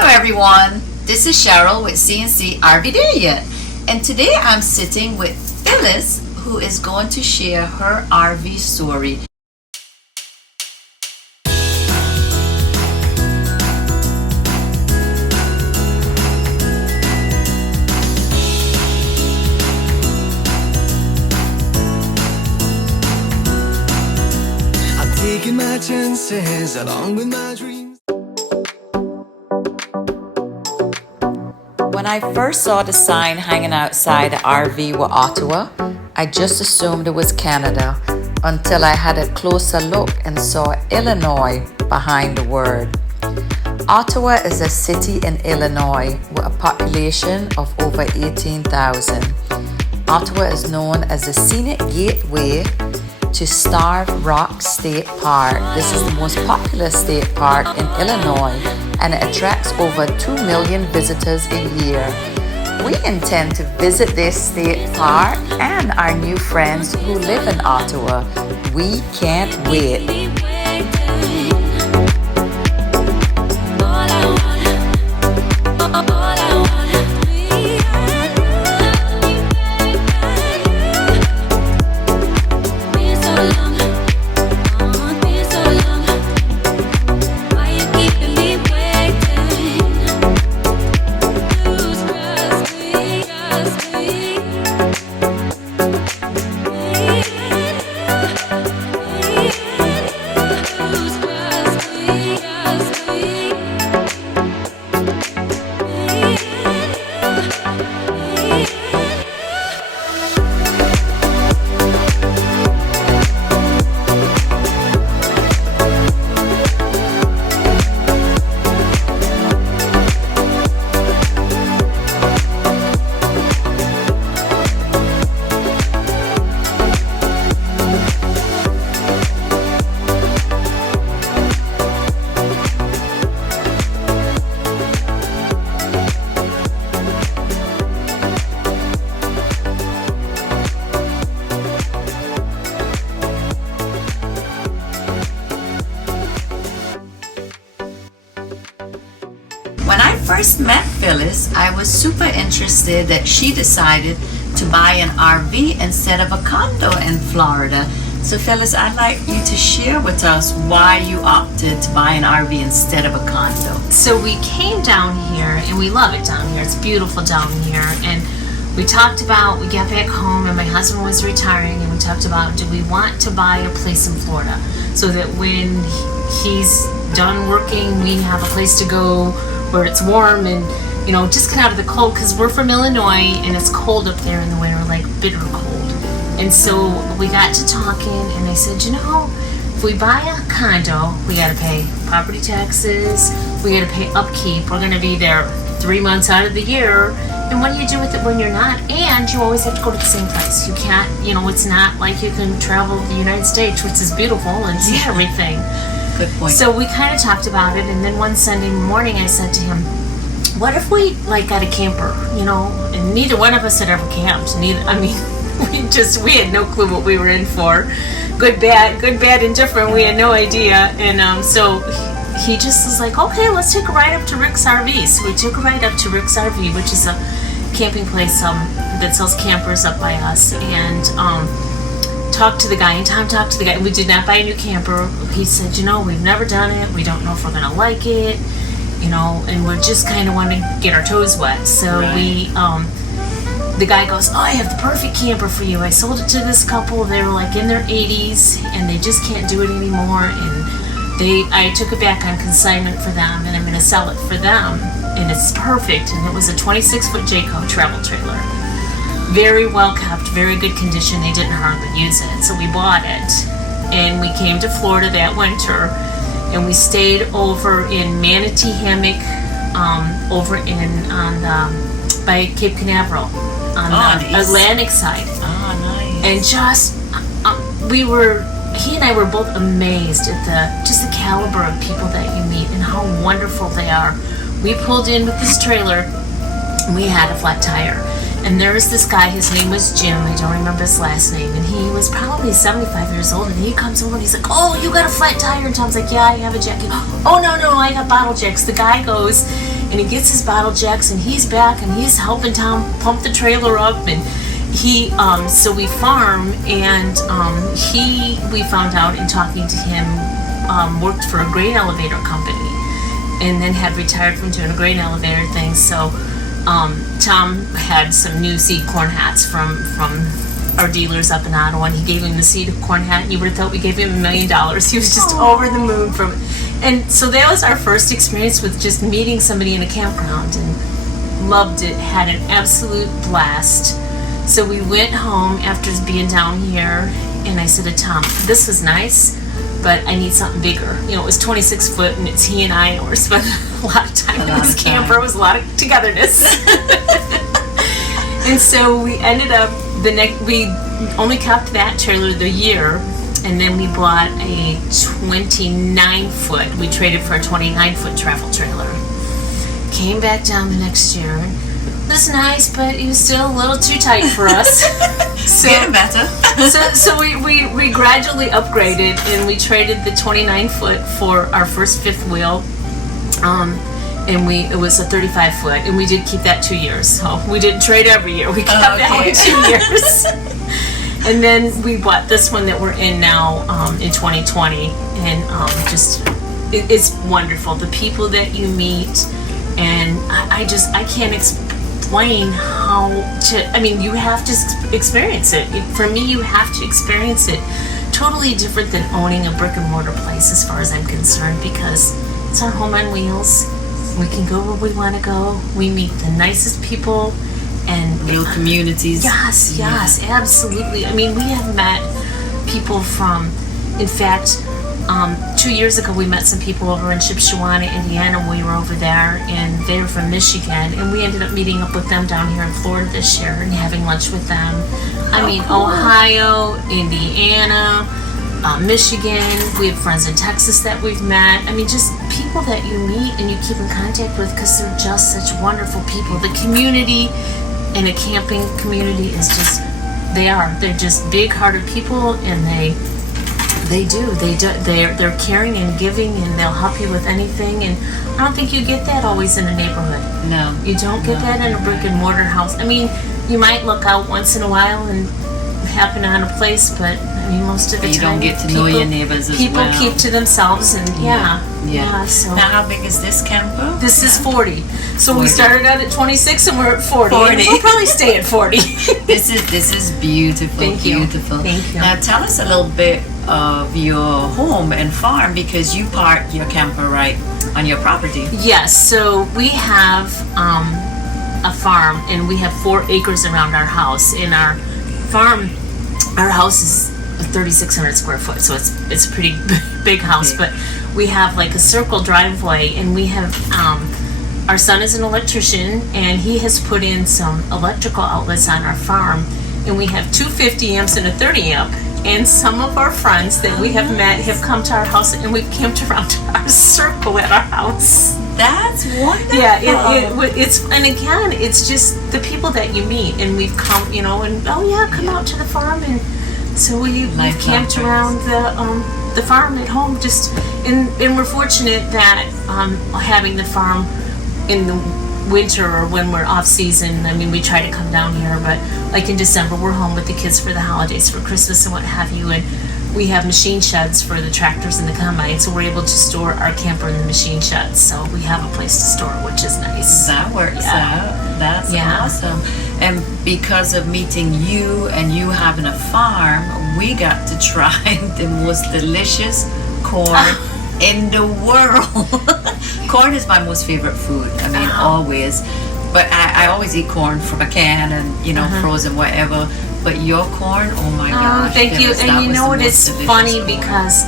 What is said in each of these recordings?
Hello everyone, this is Cheryl with CNC RV There Yet, and today I'm sitting with Phyllis, who is going to share her RV story. I'm taking my chances along with my dreams. When I first saw the sign hanging outside the RV with Ottawa, I just assumed it was Canada until I had a closer look and saw Illinois behind the word. Ottawa is a city in Illinois with a population of over 18,000. Ottawa is known as the scenic gateway to Starved Rock State Park. This is the most popular state park in Illinois, and it attracts over 2 million visitors a year. We intend to visit this state park and our new friends who live in Ottawa. We can't wait. When I first met Phyllis, I was super interested that she decided to buy an RV instead of a condo in Florida. So Phyllis, I'd like you to share with us why you opted to buy an RV instead of a condo. So we came down here and we love it down here. It's beautiful down here. And we got back home and my husband was retiring and we talked about, do we want to buy a place in Florida so that when he's done working, we have a place to go where it's warm and, you know, just get out of the cold, because we're from Illinois and it's cold up there in the winter, like bitter cold. And so we got to talking and I said, you know, if we buy a condo, we got to pay property taxes, we got to pay upkeep, we're going to be there 3 months out of the year, and what do you do with it when you're not? And you always have to go to the same place. You can't, you know, it's not like you can travel the United States, which is beautiful, and see everything. Good point. So we kind of talked about it, and then one Sunday morning I said to him, what if we got a camper, you know? And neither one of us had ever camped. We had no clue what we were in for. Good, bad, indifferent. We had no idea. And so he just was like, okay, let's take a ride up to Rick's RV. So we took a ride up to Rick's RV, which is a camping place that sells campers up by us, and talked to the guy, and Tom talked to the guy. We did not buy a new camper. He said, you know, we've never done it. We don't know if we're going to like it, you know, and we're just kind of wanting to get our toes wet. So the guy goes, oh, I have the perfect camper for you. I sold it to this couple. They were like in their 80s and they just can't do it anymore. And I took it back on consignment for them, and I'm going to sell it for them. And it's perfect. And it was a 26-foot Jayco travel trailer. Very well kept, very good condition. They didn't hardly use it, so we bought it. And we came to Florida that winter, and we stayed over in Manatee Hammock, by Cape Canaveral on the Atlantic side. Oh, nice. And just he and I were both amazed at the caliber of people that you meet and how wonderful they are. We pulled in with this trailer, and we had a flat tire. And there was this guy, his name was Jim, I don't remember his last name, and he was probably 75 years old, and he comes over and he's like, oh, you got a flat tire? And Tom's like, yeah, I have a jack. Oh, no, I got bottle jacks. The guy goes and he gets his bottle jacks, and he's back and he's helping Tom pump the trailer up, and he, so we farm, and we found out in talking to him, worked for a grain elevator company, and then had retired from doing a grain elevator thing. So Tom had some new seed corn hats from our dealers up in Ottawa, and he gave him the seed corn hat, and you would have thought we gave him $1 million. He was just over the moon from it. And so that was our first experience with just meeting somebody in a campground, and loved it, had an absolute blast. So we went home after being down here, and I said to Tom, this was nice, but I need something bigger. You know, it was 26 foot, and it's he and I, and we're spending a lot of time in this camper. It was a lot of togetherness. And so we ended up, we only kept that trailer the year, and then we bought a 29 foot. We traded for a 29 foot travel trailer. Came back down the next year. It was nice, but it was still a little too tight for us. So, Getting better. so we gradually upgraded, and we traded the 29 foot for our first fifth wheel. And it was a 35 foot, and we did keep that 2 years. So we didn't trade every year. We kept that one 2 years. And then we bought this one that we're in now in 2020, and it's wonderful. The people that you meet, and I can't explain how to. I mean, you have to experience it. For me, you have to experience it. Totally different than owning a brick and mortar place, as far as I'm concerned, because it's our home on wheels. We can go where we want to go. We meet the nicest people, and Little communities. Yes, absolutely. I mean, we have met people from, in fact, 2 years ago we met some people over in Shipshewana, Indiana. We were over there, and they were from Michigan, and we ended up meeting up with them down here in Florida this year and having lunch with them. I mean, cool. Ohio, Indiana, Michigan. We have friends in Texas that we've met. I mean, just people that you meet and you keep in contact with, because they're just such wonderful people. The community in a camping community is just, they're just big-hearted people, and they're caring and giving, and they'll help you with anything. And I don't think you get that always in a neighborhood. No. You don't get that in a brick and mortar house. I mean, you might look out once in a while and happen on a place, but I mean, most of the time you don't get to know your neighbors as well. People keep to themselves, and so now, how big is this camper? This is 40. So 40. we started out at 26, and we're at 40. 40. And we'll probably stay at 40. This is beautiful. Thank you. Beautiful. Thank you. Now tell us a little bit of your home and farm, because you park your camper right on your property. Yes. So we have a farm, and we have 4 acres around our house. In our farm, our house is 3,600 square foot, so it's a pretty big house. But we have like a circle driveway, and we have our son is an electrician, and he has put in some electrical outlets on our farm, and we have 2 50 amps and a 30 amp. And some of our friends that we have met have come to our house, and we've camped around our circle at our house. That's wonderful. Yeah, it's, and again, it's just the people that you meet, and we've come, and come out to the farm, and so we've camped around the farm at home. And we're fortunate that having the farm in the winter or when we're off season. I mean, we try to come down here, but like in December, we're home with the kids for the holidays, for Christmas and what have you, and we have machine sheds for the tractors and the combine, so we're able to store our camper in the machine sheds, so we have a place to store it, which is nice. That works out. That's awesome. And because of meeting you and you having a farm, we got to try the most delicious corn in the world. Corn is my most favorite food. I mean, always. But I always eat corn from a can and, frozen, whatever. But your corn, oh my gosh. Thank you. And you know what? It's funny because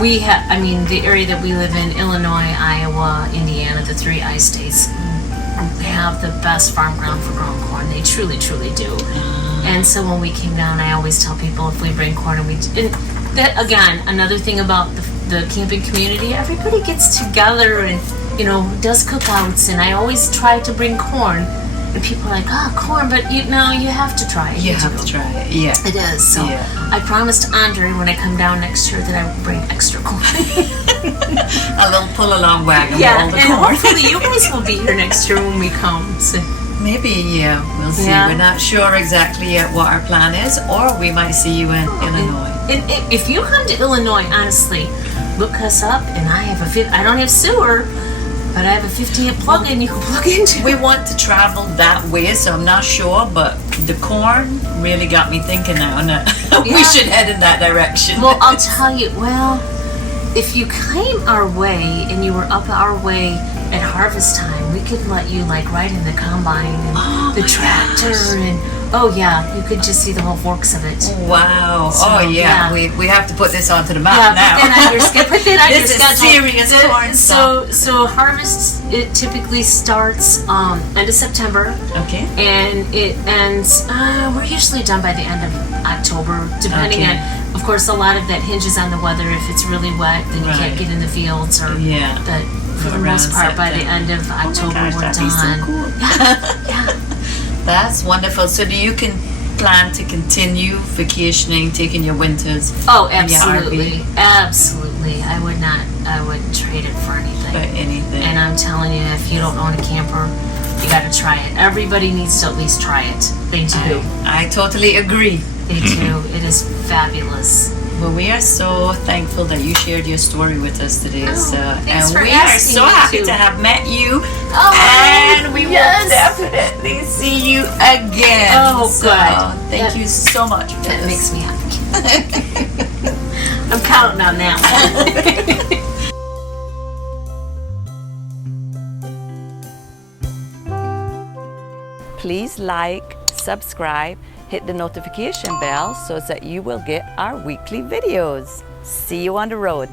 we have, the area that we live in, Illinois, Iowa, Indiana, the 3 I states, have the best farm ground for growing corn. They truly, truly do. And so when we came down, I always tell people if we bring corn, and that, again, another thing about the camping community, everybody gets together and, does cookouts, and I always try to bring corn. And people are like, oh, corn, but you have to try it. You have to try it, yeah. It is. So I promised Andre when I come down next year that I would bring extra corn. A little pull-along wagon with all the and corn. hopefully you guys will be here next year when we come. So. Maybe, we'll see. Yeah. We're not sure exactly yet what our plan is, or we might see you in Illinois. And if you come to Illinois, honestly, look us up. And I don't have sewer, but I have a 50-amp plug-in you can plug into. We want to travel that way, so I'm not sure, but the corn really got me thinking now, and we should head in that direction. Well, I'll tell you, if you came our way and you were up our way at harvest time, we could let you ride in the combine and the tractor and you could just see the whole forks of it. Wow! So, we have to put this onto the map now. Put that on your This is schedule. serious corn stuff. So harvest, it typically starts end of September. Okay. And it ends. We're usually done by the end of October, depending on. Of course, a lot of that hinges on the weather. If it's really wet, then you can't get in the fields, or but for the most part, by the end of October, we're that'd done. be so cool. Yeah. That's wonderful. So do you plan to continue vacationing, taking your winters? Oh, in your absolutely, RV? absolutely. I wouldn't trade it for anything. For anything. And I'm telling you, if you don't own a camper, you got to try it. Everybody needs to at least try it. They do. I totally agree. They do. It is fabulous. Well, we are so thankful that you shared your story with us today. Thanks for we are asking so me happy to. have met you. Oh, and we yes. will definitely see you again. Oh, so, good. Thank you so much for That this. makes me happy. I'm counting on that one. Please like, subscribe, hit the notification bell so that you will get our weekly videos. See you on the road.